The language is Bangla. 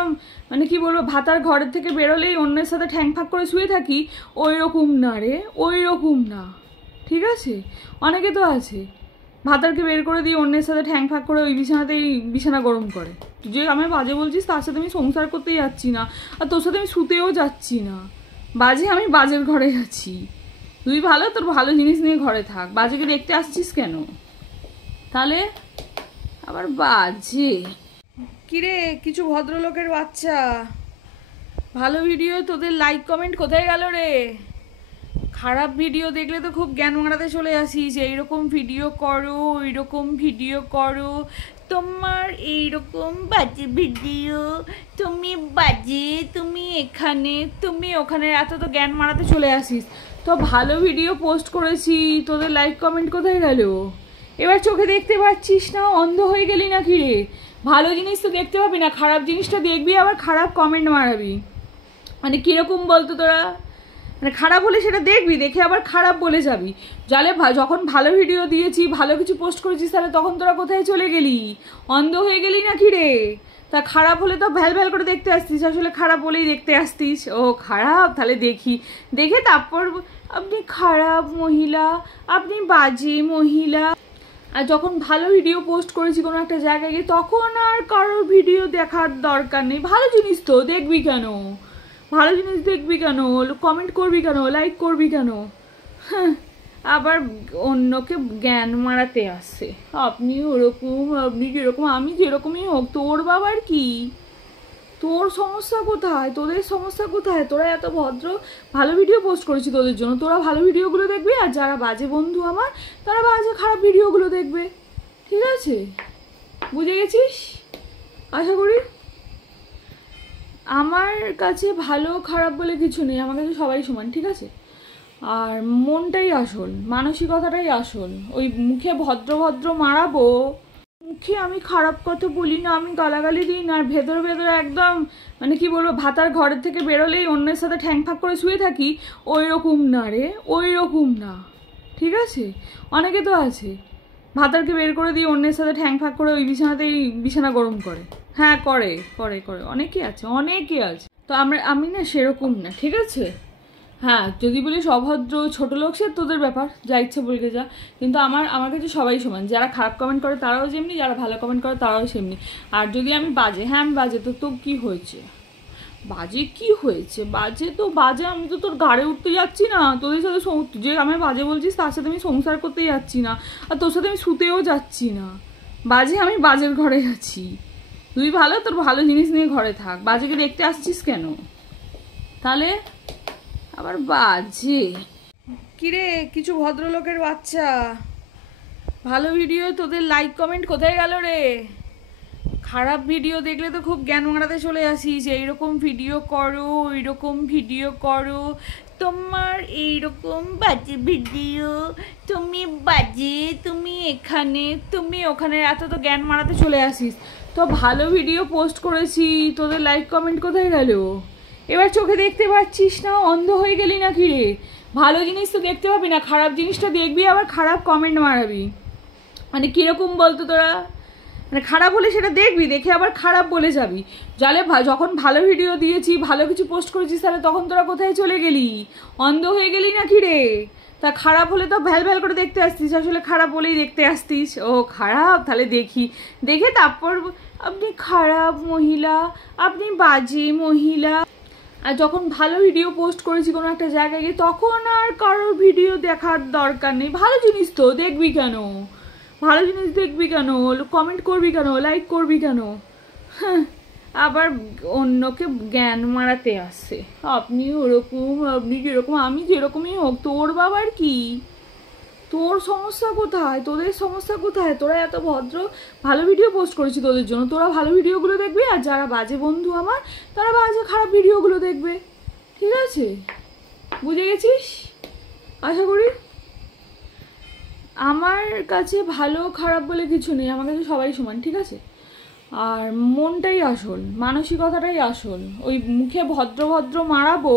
একদম মানে কি বলবো, ভাতার ঘরের থেকে বেরোলেই অন্যের সাথে ঠ্যাং ফাঁক করে শুয়ে থাকি, ওই রকম না রে, ওই রকম না, ঠিক আছে? অনেকে তো আছে ভাতারকে বের করে দিয়ে অন্যের সাথে ঠ্যাং ফাঁক করে ওই বিছানাতেই বিছানা গরম করে। যে আমি বাজে বলছিস তার সাথে আমি সংসার করতেই যাচ্ছি না, আর তোর সাথে আমি শুতেও যাচ্ছি না। বাজে আমি বাজের ঘরে আছি, তুই ভালো, তোর ভালো জিনিস নিয়ে ঘরে থাক, বাজেকে দেখতে আসছিস কেন? তাহলে আবার বাজে কিরে কিছু ভদ্রলোকের বাচ্চা, ভালো ভিডিও তোদের লাইক কমেন্ট কোথায় গেল রে? খারাপ ভিডিও দেখলে তো খুব জ্ঞান মারাতে চলে আসিস, এইরকম ভিডিও করো, ওইরকম ভিডিও করো, তোমার এইরকম বাজে ভিডিও, তুমি বাজে, তুমি এখানে, তুমি ওখানে, এত তো জ্ঞান মারাতে চলে আসিস। তো ভালো ভিডিও পোস্ট করেছি, তোদের লাইক কমেন্ট কোথায় গেল? এবার চোখে দেখতে পাচ্ছিস না, অন্ধ হয়ে গেলি না কি রে? ভালো জিনিস তো দেখতে পাবি না, খারাপ জিনিসটা দেখবি আবার খারাপ কমেন্ট মারাবি, মানে কীরকম বলতো তোরা? মানে খারাপ হলে সেটা দেখবি, দেখে আবার খারাপ বলে যাবি। জালে যখন ভালো ভিডিও দিয়েছি, ভালো কিছু পোস্ট করেছিস, তাহলে তখন তোরা কোথায় চলে গেলি? অন্ধ হয়ে গেলি না কি রে? তা খারাপ হলে তো ভ্যাল ভ্যাল করে দেখতে আসতিস, আসলে খারাপ বলেই দেখতে আসতিস। ও খারাপ, তাহলে দেখি, দেখে তারপর আপনি খারাপ মহিলা, আপনি বাজে মহিলা। আর যখন ভালো ভিডিও পোস্ট করেছি কোনো একটা জায়গায় গিয়ে, তখন আর কারোর ভিডিও দেখার দরকার নেই। ভালো জিনিস তো দেখবি কেন? ভালো জিনিস দেখবি কেন? কমেন্ট করবি কেন? লাইক করবি কেন? হ্যাঁ, আবার অন্যকে জ্ঞান মারাতে আসে, আপনি ওরকম, আপনি যেরকম, আমি যেরকমই হোক, তোর বাবার কি? তোর সমস্যা কোথায়? তোদের সমস্যা কোথায়? তোরা এত ভদ্র, ভালো ভিডিও পোস্ট করেছি তোদের জন্য, তোরা ভালো ভিডিওগুলো দেখবি, আর যারা বাজে বন্ধু আমার, তারা বাজে খারাপ ভিডিওগুলো দেখবে, ঠিক আছে? বুঝে গেছিস আশা করি? আমার কাছে ভালো খারাপ বলে কিছু নেই, আমার কাছে সবাই সমান, ঠিক আছে? আর মনটাই আসল, মানসিকতাটাই আসল। ওই মুখে ভদ্র ভদ্র মারাবো, মুখে আমি খারাপ কথা বলি না, আমি গালাগালি দিই না, আর ভেতরে ভেতরে একদম মানে কি বলবো, ভাতার ঘরের থেকে বেরোলেই অন্যের সাথে ঠ্যাং ফাঁক করে শুয়ে থাকি, ওই রকম না রে, ওই রকম না, ঠিক আছে? অনেকে তো আছে ভাতারকে বের করে দিয়ে অন্যের সাথে ঠ্যাং ফাঁক করে ওই বিছানাতেই বিছানা গরম করে। হ্যাঁ, করে করে করে, অনেকে আছে, অনেকে আছে। তো আমি না সেরকম না, ঠিক আছে? হ্যাঁ, যদি বলিস অভদ্র ছোটো লোক, সে তোদের ব্যাপার, যা ইচ্ছে বলতে যা, কিন্তু আমার কাছে সবাই সমান। যারা খারাপ কমেন্ট করে তারাও যেমনি, যারা ভালো কমেন্ট করে তারাও সেমনি। আর যদি আমি বাজে, হ্যাঁ আমি বাজে, তো কী হয়েছে? বাজে কি হয়েছে? বাজে তো বাজে, আমি তো তোর গাড়ে উঠতে যাচ্ছি না, তোদের সাথে যে আমি বাজে বলছিস তার সাথে আমি সংসার করতে যাচ্ছি না, আর তোর সাথে আমি শুতেও যাচ্ছি না। বাজে আমি বাজের ঘরে আছি, তুই ভালো, তোর ভালো জিনিস নিয়ে ঘরে থাক, বাজেকে দেখতে আসছিস কেন? তাহলে আবার বাজে কিরে কিছু ভদ্রলোকের বাচ্চা, ভালো ভিডিও তোদের লাইক কমেন্ট কোথায় গেল রে? খারাপ ভিডিও দেখলে তো খুব জ্ঞান মারাতে চলে আসিস, এইরকম ভিডিও করো, ওইরকম ভিডিও করো, তোমার এইরকম বাজে ভিডিও, তুমি বাজে, তুমি এখানে, তুমি ওখানে, এত তো জ্ঞান মারাতে চলে আসিস। তো ভালো ভিডিও পোস্ট করেছি, তোদের লাইক কমেন্ট কোথায় গেল? এবার চোখে দেখতে পাচ্ছিস না, অন্ধ হয়ে গেলি না কি রে? ভালো জিনিস তো দেখতে পাবি না, খারাপ জিনিসটা দেখবি আবার খারাপ কমেন্ট মারাবি, মানে কীরকম বলতো তোরা? মানে খারাপ হলে সেটা দেখবি, দেখে আবার খারাপ বলে যাবি। জালে যখন ভালো ভিডিও দিয়েছি, ভালো কিছু পোস্ট করেছিস, তাহলে তখন তোরা কোথায় চলে গেলি? অন্ধ হয়ে গেলি না কি রে? তা খারাপ হলে তো ভ্যাল ভ্যাল করে দেখতে আসতিস, আসলে খারাপ বলেই দেখতে আসতিস। ও খারাপ, তাহলে দেখি, দেখে তারপর আপনি খারাপ মহিলা, আপনি বাজে মহিলা। আর যখন ভালো ভিডিও পোস্ট করেছি কোনো একটা জায়গায় গিয়ে, তখন আর কারোর ভিডিও দেখার দরকার নেই। ভালো জিনিস তো দেখবি কেন? ভালো জিনিস দেখবি কেন? কমেন্ট করবি কেন? লাইক করবি কেন? হ্যাঁ, আবার অন্যকে জ্ঞান মারাতে আসে, আপনি ওরকম, আপনি যেরকম, আমি যেরকমই হোক, তোর বাবার কি? তোর সমস্যা কোথায়? তোদের সমস্যা কোথায়? তোরা এত ভদ্র, ভালো ভিডিও পোস্ট করেছি তোদের জন্য, তোরা ভালো ভিডিওগুলো দেখবি, আর যারা বাজে বন্ধু আমার, তারা বাজে খারাপ ভিডিওগুলো দেখবে, ঠিক আছে? বুঝে গেছিস আশা করি? আমার কাছে ভালো খারাপ বলে কিছু নেই, আমার কাছে সবাই সমান, ঠিক আছে? আর মনটাই আসল, মানসিকতাটাই আসল। ওই মুখে ভদ্র ভদ্র মারাবো,